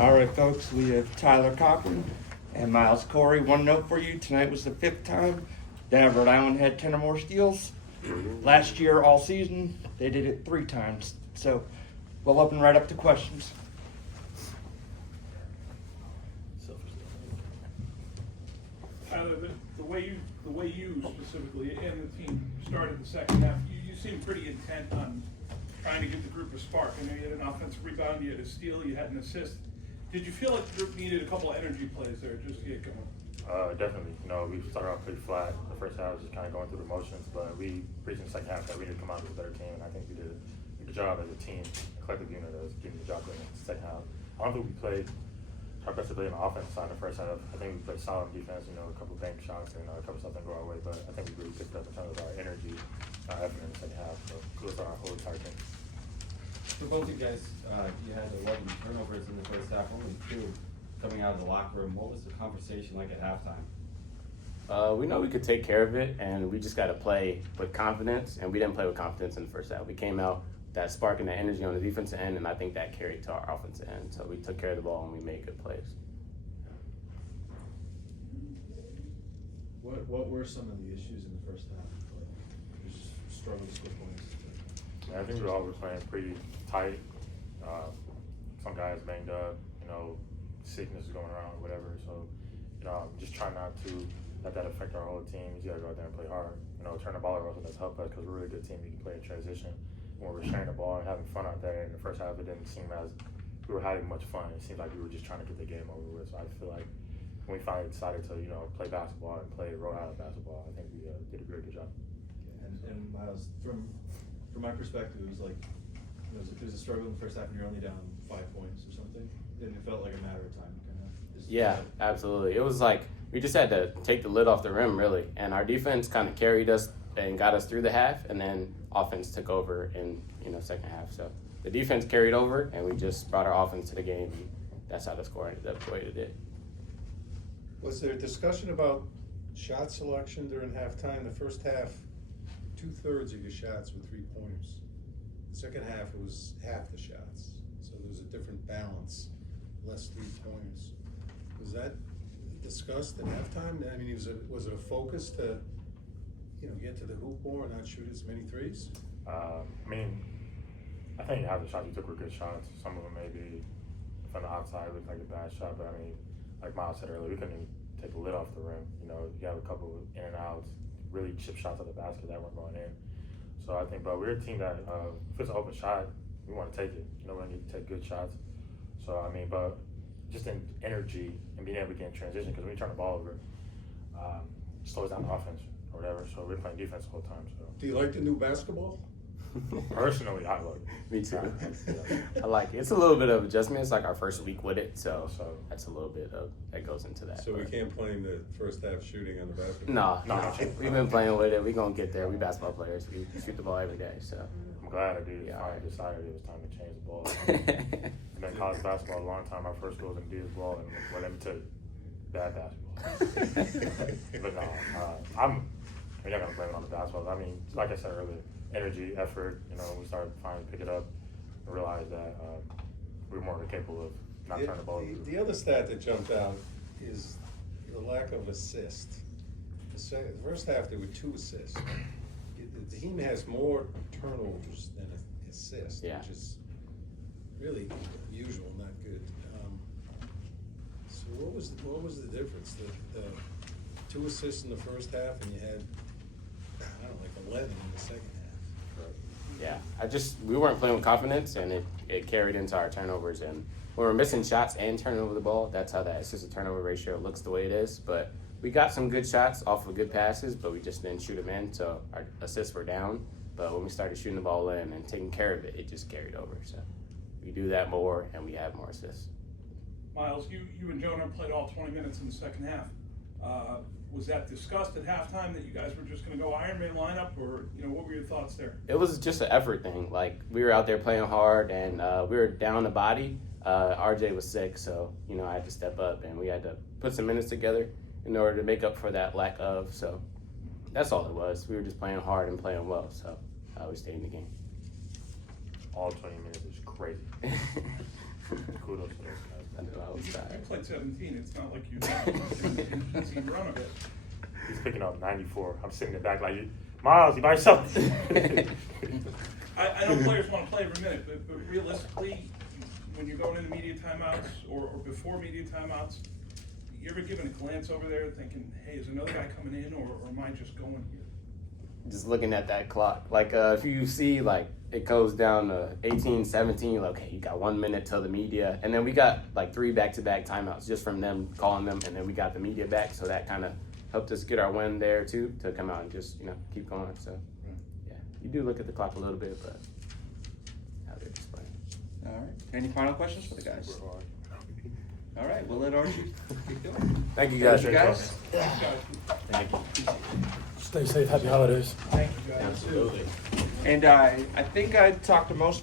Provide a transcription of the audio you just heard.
All right, folks, we have Tyler Cochran and Myles Corey. One note for you, tonight was the 5th time that Rhode Island had 10 or more steals. Last year, all season, they did it 3 times. So we'll open right up to questions. Tyler, the way you specifically and the team started the second half, you seemed pretty intent on trying to give the group a spark. I know you had an offensive rebound, you had a steal, you had an assist. Did you feel like the group needed a couple of energy plays there just to get going? Definitely. We started off pretty flat. The first half was just kind of going through the motions, but we reached in the second half that we need to come out as a better team, and I think we did a good job as a team, a collective unit that was getting the job done in the second half. I don't think we played our best ability on the offensive side in the first half. I think we played solid defense, a couple of bank shots and a couple of stuff didn't go our way, but I think we really picked up in terms of our energy, our effort in the second half. So kudos to our whole entire team. For both you guys, you had 11 turnovers in the first half, only 2 coming out of the locker room. What was the conversation like at halftime? We know we could take care of it, and we just got to play with confidence, and we didn't play with confidence in the first half. We came out that spark and that energy on the defensive end, and I think that carried to our offensive end. So we took care of the ball, and we made good plays. What were some of the issues in the first half? You just struggled to score points. I think we all were playing pretty tight. Some guys banged up, sickness is going around or whatever. So, just try not to let that affect our whole team. We gotta go out there and play hard. Turn the ball over also does help us because we're a really good team. We can play in transition. When we're sharing the ball and having fun out there in the first half, it didn't seem as we were having much fun. It seemed like we were just trying to get the game over with. So I feel like when we finally decided to, play basketball and play Rhode Island basketball, I think we did a very good job. And Myles, from my perspective, it was like it was a struggle in the first half, and you're only down 5 points or something, and it felt like a matter of time, kind of. Yeah, absolutely. It was like we just had to take the lid off the rim, really, and our defense kind of carried us and got us through the half, and then offense took over in second half. So the defense carried over, and we just brought our offense to the game. And that's how the score ended up the way it did. Was there a discussion about shot selection during halftime? The first half, 2/3 of your shots were 3-pointers. The second half, it was half the shots. So there was a different balance, less 3-pointers. Was that discussed at halftime? I mean, was it a focus to, get to the hoop more and not shoot as many threes? I think half the shots we took were good shots. Some of them maybe from the outside looked like a bad shot, but like Myles said earlier, we couldn't even take the lid off the rim. You have a couple of in and outs, really chip shots at the basket that weren't going in. So I think, but we're a team that if it's an open shot, we want to take it. We need to take good shots. So but just in energy and being able to get in transition, because when you turn the ball over, it slows down the offense or whatever. So we're playing defense the whole time. So Do you like the new basketball? personally, I love it. Me too. I like it. It's a little bit of adjustment. It's like our first week with it, so that's a little bit of that goes into that. So we can't blame the first half shooting on the basketball? No. We've been playing with it. We're gonna get there. We basketball players. We shoot the ball every day. So I'm glad I did. I decided it was time to change the ball. I've been college basketball a long time. My first goal was in Adidas ball, and went into bad basketball. But no, we're not gonna blame it on the basketball. Like I said earlier, energy, effort. We started finally pick it up and realize that we were more capable of not turning the ball over. The other stat that jumped out is the lack of assist. The first half there were 2 assists. The team has more turnovers than assists, which is really usual, not good. So what was the difference? The 2 assists in the first half, and you had like 11 in the second half. yeah, we weren't playing with confidence, and it carried into our turnovers. And when we're missing shots and turning over the ball, that's how that assist to turnover ratio looks the way it is. But we got some good shots off of good passes, but we just didn't shoot them in, so our assists were down. But when we started shooting the ball in and taking care of it, it just carried over. So we do that more, and we have more assists. Myles, you and Jonah played all 20 minutes in the second half. Was that discussed at halftime that you guys were just going to go Ironman lineup, or what were your thoughts there? It was just an effort thing. Like, we were out there playing hard, and we were down the body. RJ was sick, so I had to step up, and we had to put some minutes together in order to make up for that lack of. So that's all it was. We were just playing hard and playing well, so we stayed in the game. All 20 minutes is crazy. kudos to those guys. I know I was You tired. played 17, it's not like you seen run of it. He's picking up 94. I'm sitting in the back like, Myles, you by yourself? I know players want to play every minute, but realistically, when you're going into media timeouts or before media timeouts, you ever given a glance over there thinking, hey, is another guy coming in or am I just going here? Just looking at that clock. Like, if you see, like, it goes down to 18, 17, you're like, okay, you got 1 minute till the media. And then we got, like, 3 back-to-back timeouts just from them calling them, and then we got the media back. So that kind of helped us get our win there, too, to come out and just, keep going. So, yeah, you do look at the clock a little bit, but how they're just playing. All right. Any final questions for the guys? All right, we'll let Archie keep going. Thank you, guys. Thank you, guys. Thanks, guys. Thank you. Stay safe. Happy holidays. Thank you, guys. Absolutely. And I think I talked to most